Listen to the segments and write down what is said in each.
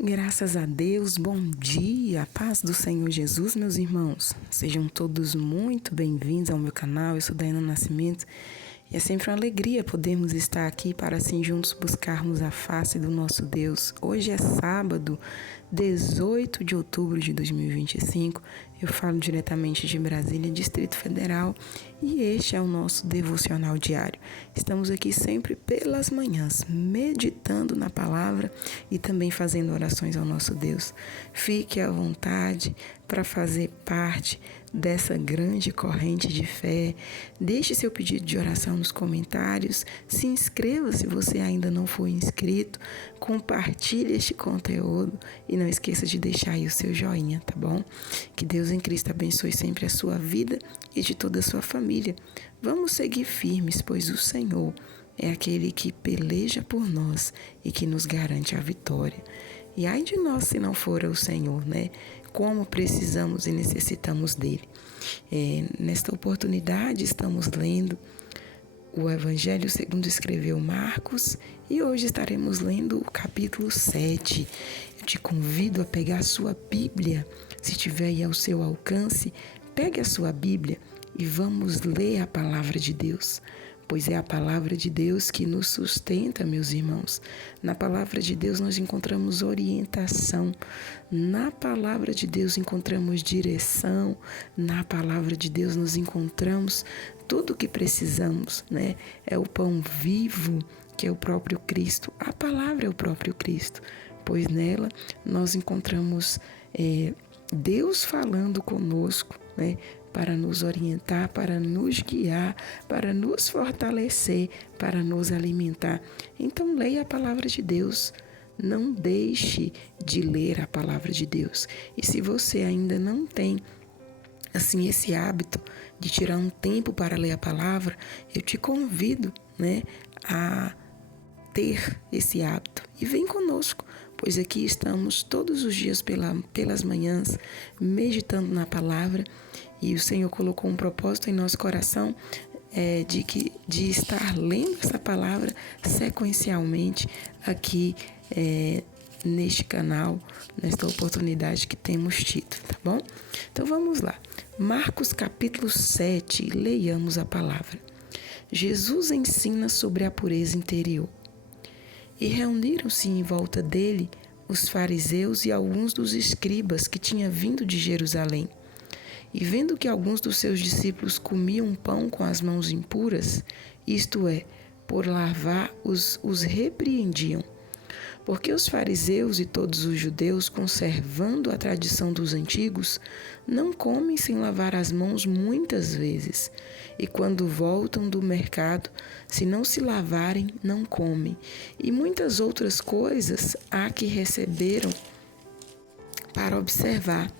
Graças a Deus, bom dia, a paz do Senhor Jesus, meus irmãos. Sejam todos muito bem-vindos ao meu canal, eu sou Daiana Nascimento e é sempre uma alegria podermos estar aqui para assim juntos buscarmos a face do nosso Deus. Hoje é sábado, 18 de outubro de 2025, eu falo diretamente de Brasília, Distrito Federal, e este é o nosso devocional diário. Estamos aqui sempre pelas manhãs, meditando na palavra e também fazendo orações ao nosso Deus. Fique à vontade para fazer parte dessa grande corrente de fé. Deixe seu pedido de oração nos comentários, se inscreva se você ainda não for inscrito, compartilhe este conteúdo e não esqueça de deixar aí o seu joinha, tá bom? Que Deus em Cristo abençoe sempre a sua vida e de toda a sua família. Vamos seguir firmes, pois o Senhor é aquele que peleja por nós e que nos garante a vitória. E ai de nós se não for o Senhor, né? Como precisamos e necessitamos dele. Nesta oportunidade estamos lendo o Evangelho segundo escreveu Marcos e hoje estaremos lendo o capítulo 7. Eu te convido a pegar a sua Bíblia, se tiver aí ao seu alcance, pegue a sua Bíblia e vamos ler a palavra de Deus. Pois é a palavra de Deus que nos sustenta, meus irmãos. Na palavra de Deus nós encontramos orientação, na palavra de Deus encontramos direção, na palavra de Deus nós encontramos tudo o que precisamos, né? É o pão vivo, que é o próprio Cristo. A palavra é o próprio Cristo, pois nela nós encontramos Deus falando conosco, né? Para nos orientar, para nos guiar, para nos fortalecer, para nos alimentar. Então leia a palavra de Deus. Não deixe de ler a palavra de Deus. E se você ainda não tem assim esse hábito de tirar um tempo para ler a palavra, eu te convido, né, a ter esse hábito. E vem conosco, pois aqui estamos todos os dias pelas manhãs, meditando na palavra, e o Senhor colocou um propósito em nosso coração de estar lendo essa palavra sequencialmente aqui neste canal, nesta oportunidade que temos tido, tá bom? Então vamos lá. Marcos capítulo 7, leiamos a palavra. Jesus ensina sobre a pureza interior. E reuniram-se em volta dele os fariseus e alguns dos escribas que tinham vindo de Jerusalém. E vendo que alguns dos seus discípulos comiam pão com as mãos impuras, isto é, por lavar, os repreendiam. Porque os fariseus e todos os judeus, conservando a tradição dos antigos, não comem sem lavar as mãos muitas vezes. E quando voltam do mercado, se não se lavarem, não comem. E muitas outras coisas há que receberam para observar,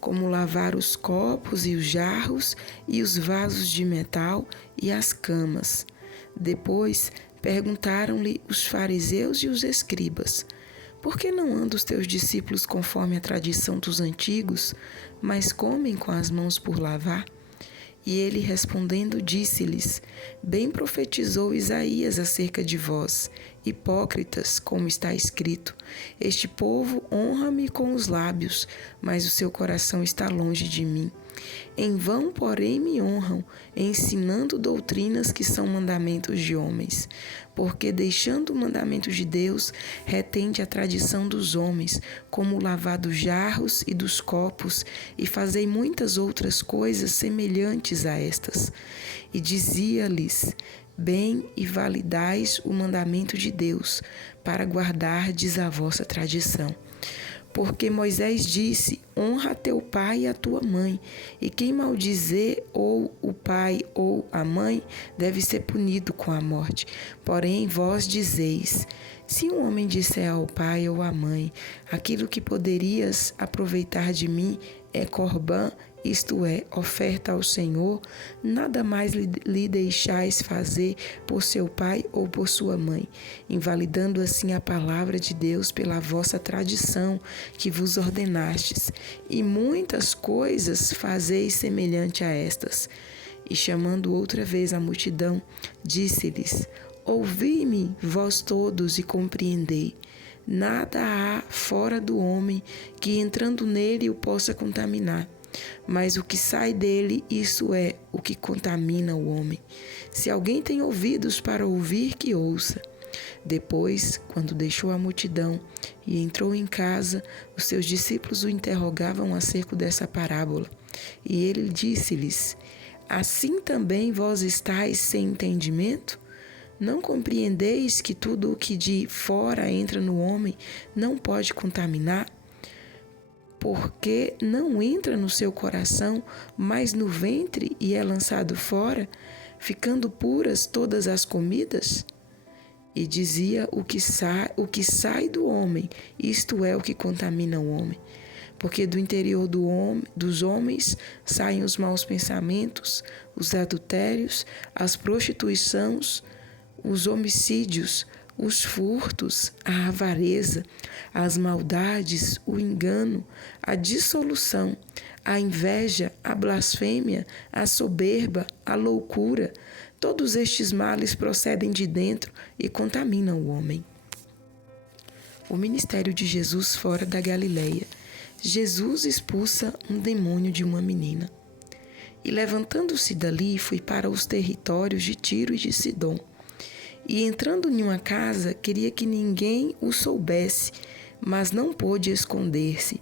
como lavar os copos e os jarros e os vasos de metal e as camas. Depois perguntaram-lhe os fariseus e os escribas: por que não andam os teus discípulos conforme a tradição dos antigos, mas comem com as mãos por lavar? E ele respondendo disse-lhes: bem profetizou Isaías acerca de vós, hipócritas, como está escrito: este povo honra-me com os lábios, mas o seu coração está longe de mim. Em vão, porém, me honram, ensinando doutrinas que são mandamentos de homens. Porque, deixando o mandamento de Deus, retende a tradição dos homens, como o lavar dos jarros e dos copos, e fazei muitas outras coisas semelhantes a estas. E dizia-lhes: bem e validais o mandamento de Deus, para guardardes a vossa tradição. Porque Moisés disse: honra teu pai e a tua mãe, e quem maldizer ou o pai ou a mãe deve ser punido com a morte. Porém vós dizeis: se um homem disser ao pai ou à mãe: aquilo que poderias aproveitar de mim é corbã, isto é, oferta ao Senhor, nada mais lhe deixais fazer por seu pai ou por sua mãe, invalidando assim a palavra de Deus pela vossa tradição que vos ordenastes, e muitas coisas fazeis semelhante a estas. E chamando outra vez a multidão, disse-lhes: ouvi-me, vós todos, e compreendei. Nada há fora do homem que entrando nele o possa contaminar. Mas o que sai dele, isso é o que contamina o homem. Se alguém tem ouvidos para ouvir, que ouça. Depois, quando deixou a multidão e entrou em casa, os seus discípulos o interrogavam acerca dessa parábola. E ele disse-lhes: assim também vós estáis sem entendimento? Não compreendeis que tudo o que de fora entra no homem não pode contaminar? Porque não entra no seu coração, mas no ventre e é lançado fora, ficando puras todas as comidas? E dizia: o que sai do homem, isto é o que contamina o homem. Porque do interior dos homens saem os maus pensamentos, os adultérios, as prostituições, os homicídios, os furtos, a avareza, as maldades, o engano, a dissolução, a inveja, a blasfêmia, a soberba, a loucura. Todos estes males procedem de dentro e contaminam o homem. O ministério de Jesus fora da Galileia. Jesus expulsa um demônio de uma menina. E levantando-se dali, foi para os territórios de Tiro e de Sidom. E entrando em uma casa, queria que ninguém o soubesse, mas não pôde esconder-se,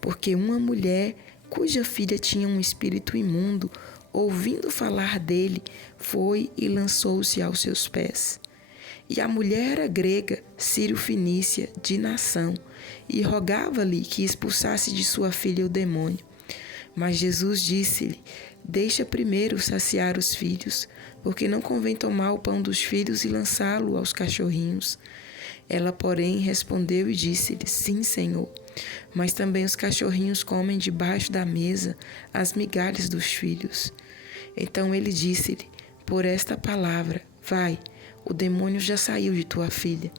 porque uma mulher, cuja filha tinha um espírito imundo, ouvindo falar dele, foi e lançou-se aos seus pés. E a mulher era grega, sírio-fenícia, de nação, e rogava-lhe que expulsasse de sua filha o demônio. Mas Jesus disse-lhe: deixa primeiro saciar os filhos, porque não convém tomar o pão dos filhos e lançá-lo aos cachorrinhos. Ela, porém, respondeu e disse-lhe: sim, Senhor, mas também os cachorrinhos comem debaixo da mesa as migalhas dos filhos. Então ele disse-lhe: por esta palavra, vai, o demônio já saiu de tua filha.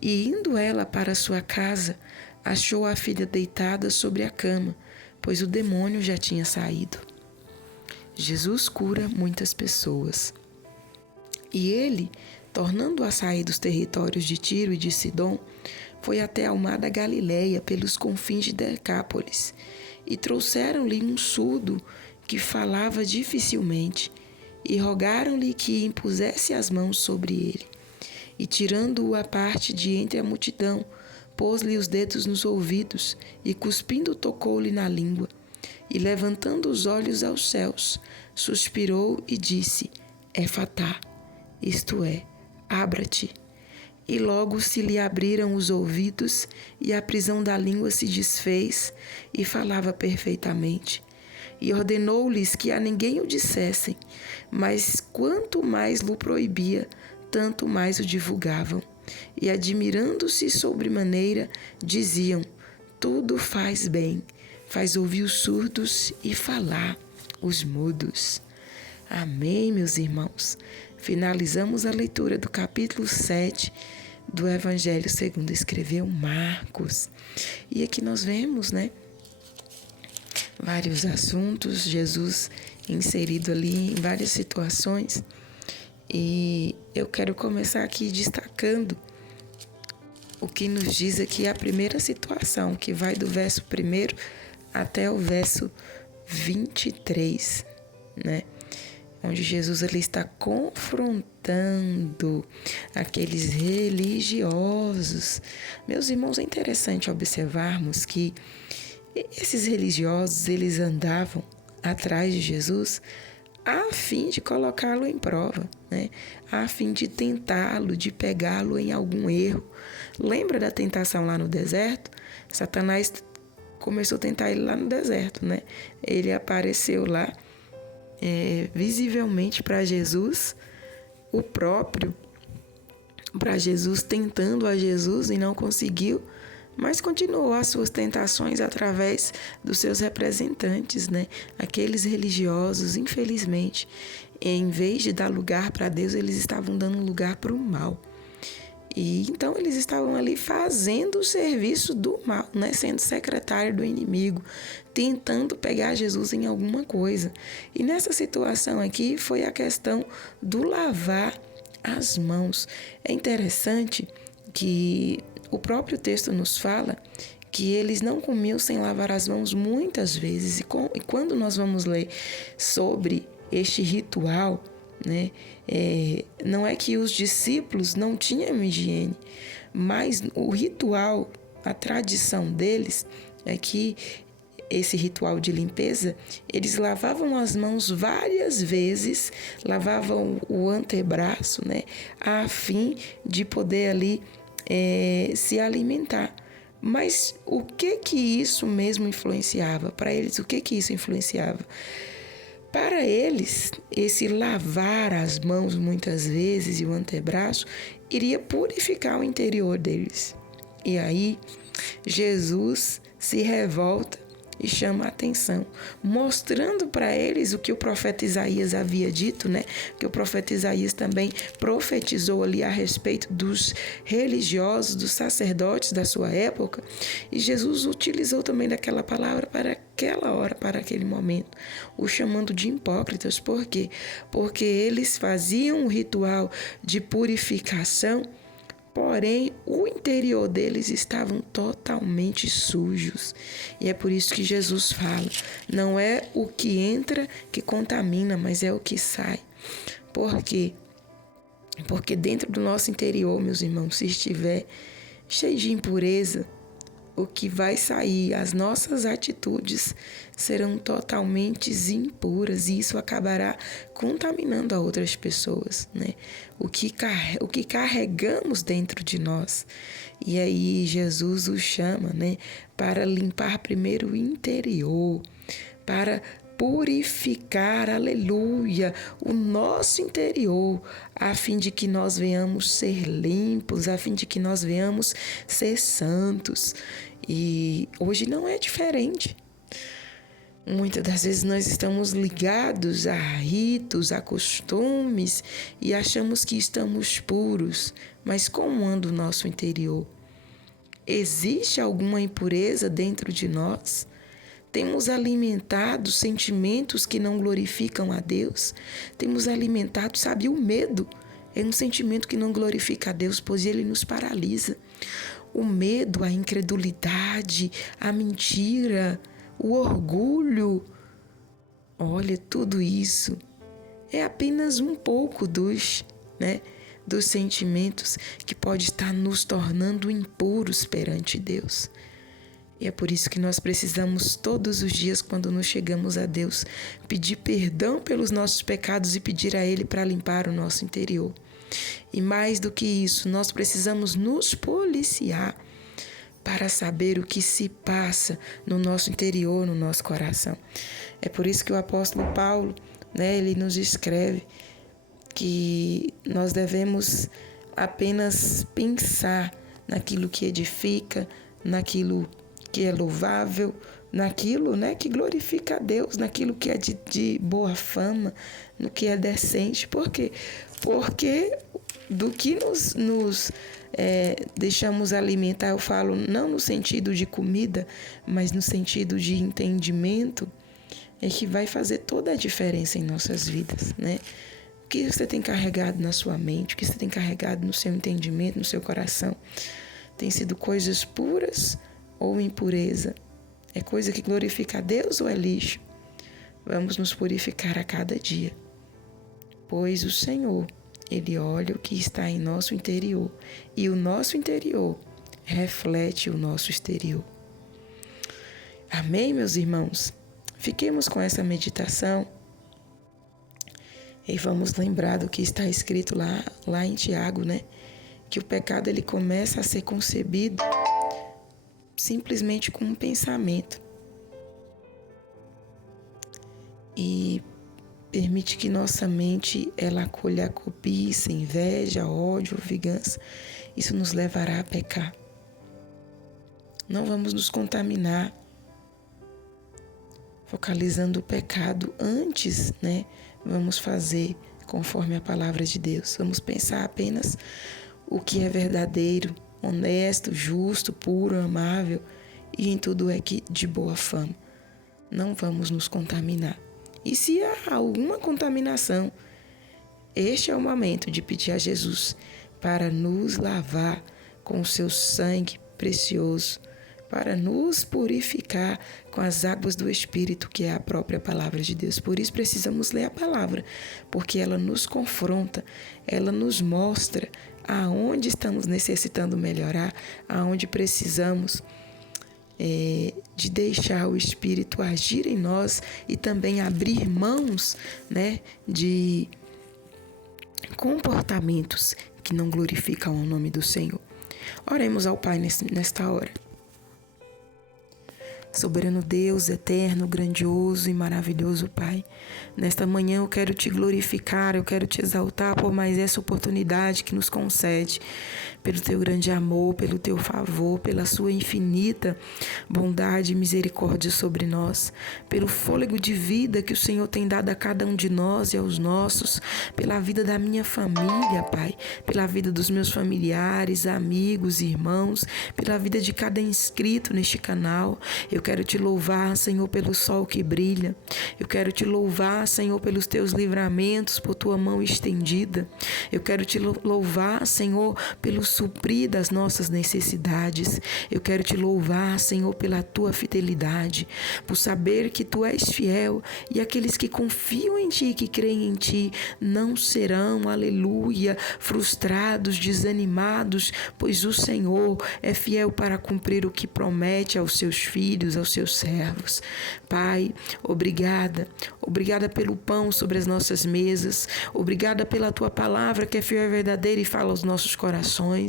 E indo ela para sua casa, achou a filha deitada sobre a cama, pois o demônio já tinha saído. Jesus cura muitas pessoas. E ele, tornando a sair dos territórios de Tiro e de Sidom, foi até ao mar da Galileia, pelos confins de Decápolis, e trouxeram-lhe um surdo que falava dificilmente, e rogaram-lhe que impusesse as mãos sobre ele. E tirando-o à parte de entre a multidão, pôs-lhe os dedos nos ouvidos, e cuspindo tocou-lhe na língua. E levantando os olhos aos céus, suspirou e disse: Efatá, isto é, abra-te. E logo se lhe abriram os ouvidos, e a prisão da língua se desfez, e falava perfeitamente. E ordenou-lhes que a ninguém o dissessem, mas quanto mais lhe proibia, tanto mais o divulgavam. E admirando-se sobremaneira, diziam: tudo faz bem, faz ouvir os surdos e falar os mudos. Amém, meus irmãos? Finalizamos a leitura do capítulo 7 do Evangelho segundo escreveu Marcos. E aqui nós vemos, vários assuntos, Jesus inserido ali em várias situações. E eu quero começar aqui destacando o que nos diz aqui a primeira situação, que vai do verso 1 até o verso 23, onde Jesus ali está confrontando aqueles religiosos. Meus irmãos, é interessante observarmos que esses religiosos, eles andavam atrás de Jesus a fim de colocá-lo em prova, a fim de tentá-lo, de pegá-lo em algum erro. Lembra da tentação lá no deserto? Satanás começou a tentar ele lá no deserto, Ele apareceu lá visivelmente para Jesus, o próprio, para Jesus, tentando a Jesus e não conseguiu, mas continuou as suas tentações através dos seus representantes, Aqueles religiosos, infelizmente, em vez de dar lugar para Deus, eles estavam dando lugar para o mal. E então eles estavam ali fazendo o serviço do mal, sendo secretário do inimigo, tentando pegar Jesus em alguma coisa. E nessa situação aqui foi a questão do lavar as mãos. É interessante que o próprio texto nos fala que eles não comiam sem lavar as mãos muitas vezes. E quando nós vamos ler sobre este ritual, né, não é que os discípulos não tinham higiene, mas o ritual, a tradição deles é que esse ritual de limpeza, eles lavavam as mãos várias vezes, lavavam o antebraço, né, a fim de poder ali se alimentar. Mas o que isso mesmo influenciava? Para eles, o que isso influenciava? Para eles, esse lavar as mãos muitas vezes e o antebraço iria purificar o interior deles. E aí, Jesus se revolta e chama a atenção, mostrando para eles o que o profeta Isaías havia dito, né? Que o profeta Isaías também profetizou ali a respeito dos religiosos, dos sacerdotes da sua época, e Jesus utilizou também daquela palavra para aquela hora, para aquele momento, o chamando de hipócritas. Por quê? Porque eles faziam um ritual de purificação, porém, o interior deles estavam totalmente sujos. E é por isso que Jesus fala, não é o que entra que contamina, mas é o que sai. Por quê? Porque dentro do nosso interior, meus irmãos, se estiver cheio de impureza, o que vai sair, as nossas atitudes serão totalmente impuras e isso acabará contaminando a outras pessoas, né? O que carregamos dentro de nós. E aí Jesus o chama, né, para limpar primeiro o interior, para purificar, aleluia, o nosso interior, a fim de que nós venhamos ser limpos, a fim de que nós venhamos ser santos. E hoje não é diferente. Muitas das vezes nós estamos ligados a ritos, a costumes e achamos que estamos puros, mas como anda o nosso interior? Existe alguma impureza dentro de nós? Temos alimentado sentimentos que não glorificam a Deus? Temos alimentado, sabe, o medo é um sentimento que não glorifica a Deus, pois ele nos paralisa. O medo, a incredulidade, a mentira, o orgulho. Olha, tudo isso é apenas um pouco dos sentimentos que pode estar nos tornando impuros perante Deus. E é por isso que nós precisamos todos os dias, quando nos chegamos a Deus, pedir perdão pelos nossos pecados e pedir a Ele para limpar o nosso interior. E mais do que isso, nós precisamos nos policiar para saber o que se passa no nosso interior, no nosso coração. É por isso que o apóstolo Paulo, ele nos escreve que nós devemos apenas pensar naquilo que edifica, naquilo que é louvável, naquilo, que glorifica a Deus, naquilo que é de boa fama, no que é decente. Por quê? Porque do que nos deixamos alimentar, eu falo não no sentido de comida, mas no sentido de entendimento, é que vai fazer toda a diferença em nossas vidas, né? O que você tem carregado na sua mente, o que você tem carregado no seu entendimento, no seu coração, tem sido coisas puras ou impureza? É coisa que glorifica a Deus ou é lixo? Vamos nos purificar a cada dia, pois o Senhor, Ele olha o que está em nosso interior e o nosso interior reflete o nosso exterior. Amém, meus irmãos? Fiquemos com essa meditação e vamos lembrar do que está escrito lá em Tiago, que o pecado ele começa a ser concebido simplesmente com um pensamento e permite que nossa mente ela acolha a cobiça, inveja, ódio, vingança. Isso nos levará a pecar. Não vamos nos contaminar focalizando o pecado. Antes, vamos fazer conforme a palavra de Deus. Vamos pensar apenas o que é verdadeiro, honesto, justo, puro, amável e em tudo é que de boa fama. Não vamos nos contaminar. E se há alguma contaminação, este é o momento de pedir a Jesus para nos lavar, com o seu sangue precioso, para nos purificar com as águas do Espírito, que é a própria palavra de Deus. Por isso precisamos ler a palavra, porque ela nos confronta, ela nos mostra aonde estamos necessitando melhorar, aonde precisamos de deixar o Espírito agir em nós e também abrir mãos, né, de comportamentos que não glorificam o nome do Senhor. Oremos ao Pai nesta hora. Soberano Deus, eterno, grandioso e maravilhoso Pai, nesta manhã eu quero te glorificar, eu quero te exaltar por mais essa oportunidade que nos concede, pelo teu grande amor, pelo teu favor, pela sua infinita bondade e misericórdia sobre nós, pelo fôlego de vida que o Senhor tem dado a cada um de nós e aos nossos, pela vida da minha família, Pai, pela vida dos meus familiares, amigos, irmãos, pela vida de cada inscrito neste canal. Eu quero te louvar, Senhor, pelo sol que brilha. Eu quero te louvar, Senhor, pelos teus livramentos, por tua mão estendida. Eu quero te louvar, Senhor, pelo suprir das nossas necessidades. Eu quero te louvar, Senhor, pela tua fidelidade, por saber que tu és fiel e aqueles que confiam em ti, que creem em ti, não serão, aleluia, frustrados, desanimados, pois o Senhor é fiel para cumprir o que promete aos seus filhos, aos seus servos. Pai, obrigada pelo pão sobre as nossas mesas, obrigada pela tua palavra que é fiel e verdadeira e fala aos nossos corações.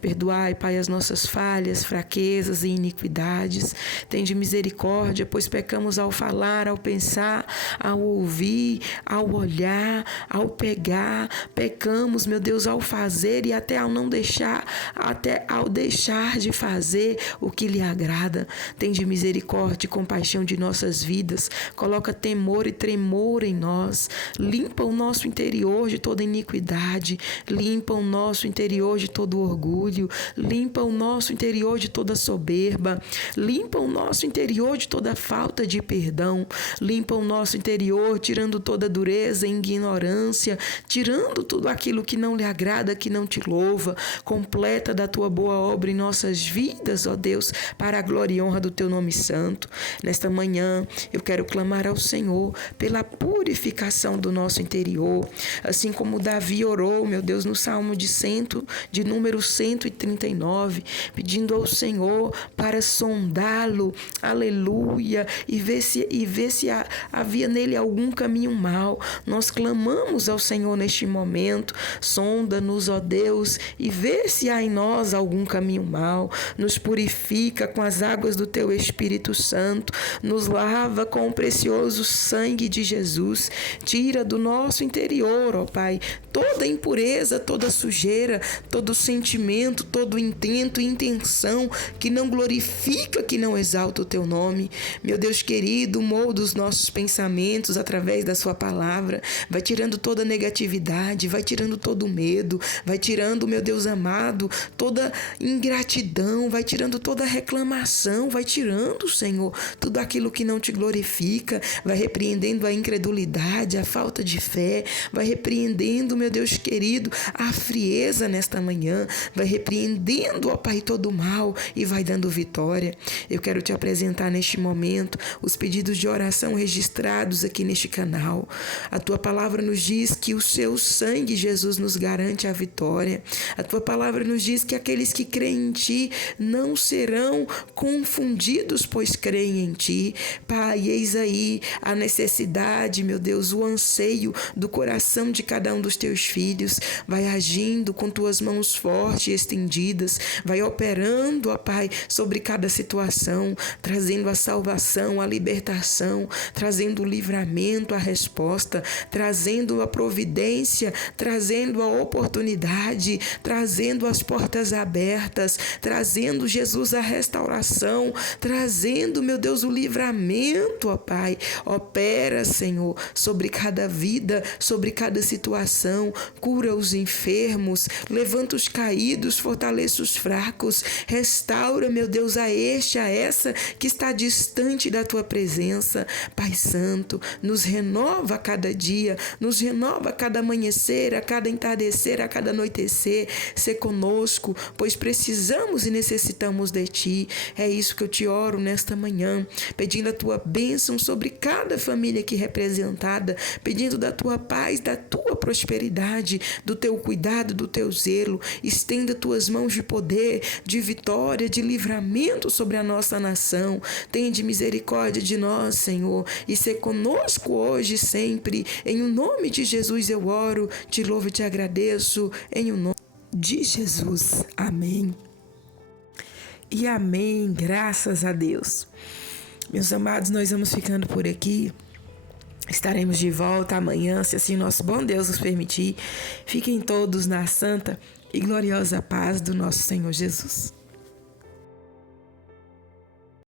Perdoai, Pai, as nossas falhas, fraquezas e iniquidades. Tende misericórdia, pois pecamos ao falar, ao pensar, ao ouvir, ao olhar, ao pegar. Pecamos, meu Deus, ao fazer e até ao deixar de fazer o que lhe agrada. Tende misericórdia e compaixão de nossas vidas. Coloca temor e tremor em nós. Limpa o nosso interior de toda iniquidade. Limpa o nosso interior de todo orgulho. Limpa o nosso interior de toda soberba. Limpa o nosso interior de toda falta de perdão. Limpa o nosso interior, tirando toda dureza e ignorância, tirando tudo aquilo que não lhe agrada, que não te louva. Completa da tua boa obra em nossas vidas, ó Deus, para a glória e honra do teu nome santo. Nesta manhã, eu quero clamar ao Senhor pela purificação do nosso interior, assim como Davi orou, meu Deus, no Salmo de número 139, pedindo ao Senhor para sondá-lo, aleluia, e ver se havia nele algum caminho mau. Nós clamamos ao Senhor neste momento: sonda-nos, ó Deus, e vê se há em nós algum caminho mau. Nos purifica com as águas do teu Espírito Santo, nos lava com o precioso sangue de Jesus, tira do nosso interior, ó Pai, toda impureza, toda sujeira, todo sentimento, todo intento e intenção que não glorifica, que não exalta o teu nome. Meu Deus querido, molda os nossos pensamentos através da sua palavra, vai tirando toda negatividade, vai tirando todo medo, vai tirando, meu Deus amado, toda ingratidão, vai tirando toda reclamação, vai tirando, Senhor, tudo aquilo que não te glorifica, vai repreendendo a incredulidade, a falta de fé, vai repreendendo, meu Deus querido, a frieza nesta manhã, vai repreendendo, ó Pai, todo o mal e vai dando vitória. Eu quero te apresentar neste momento os pedidos de oração registrados aqui neste canal. A tua palavra nos diz que o seu sangue, Jesus, nos garante a vitória. A tua palavra nos diz que aqueles que creem em ti não serão confundidos, pois creem em ti. Pai, eis aí a necessidade, meu Deus, o anseio do coração de cada um dos teus filhos. Vai agindo com tuas mãos fortes e estendidas, vai operando, ó Pai, sobre cada situação, trazendo a salvação, a libertação, trazendo o livramento, a resposta, trazendo a providência, trazendo a oportunidade, trazendo as portas abertas, trazendo, Jesus, a restauração, trazendo trazendo, meu Deus, o livramento, ó Pai. Opera, Senhor, sobre cada vida, sobre cada situação. Cura os enfermos, levanta os caídos, fortaleça os fracos. Restaura, meu Deus, a essa que está distante da tua presença. Pai Santo, nos renova a cada dia, nos renova a cada amanhecer, a cada entardecer, a cada anoitecer. Sê conosco, pois precisamos e necessitamos de Ti. É isso que eu te oro nesta manhã, pedindo a Tua bênção sobre cada família aqui representada, pedindo da Tua paz, da Tua prosperidade, do Teu cuidado, do Teu zelo. Estenda Tuas mãos de poder, de vitória, de livramento sobre a nossa nação. Tende misericórdia de nós, Senhor, e sê conosco hoje e sempre. Em o nome de Jesus eu oro, te louvo e te agradeço, em o nome de Jesus. Amém. E amém, graças a Deus. Meus amados, nós vamos ficando por aqui. Estaremos de volta amanhã, se assim nosso bom Deus nos permitir. Fiquem todos na santa e gloriosa paz do nosso Senhor Jesus.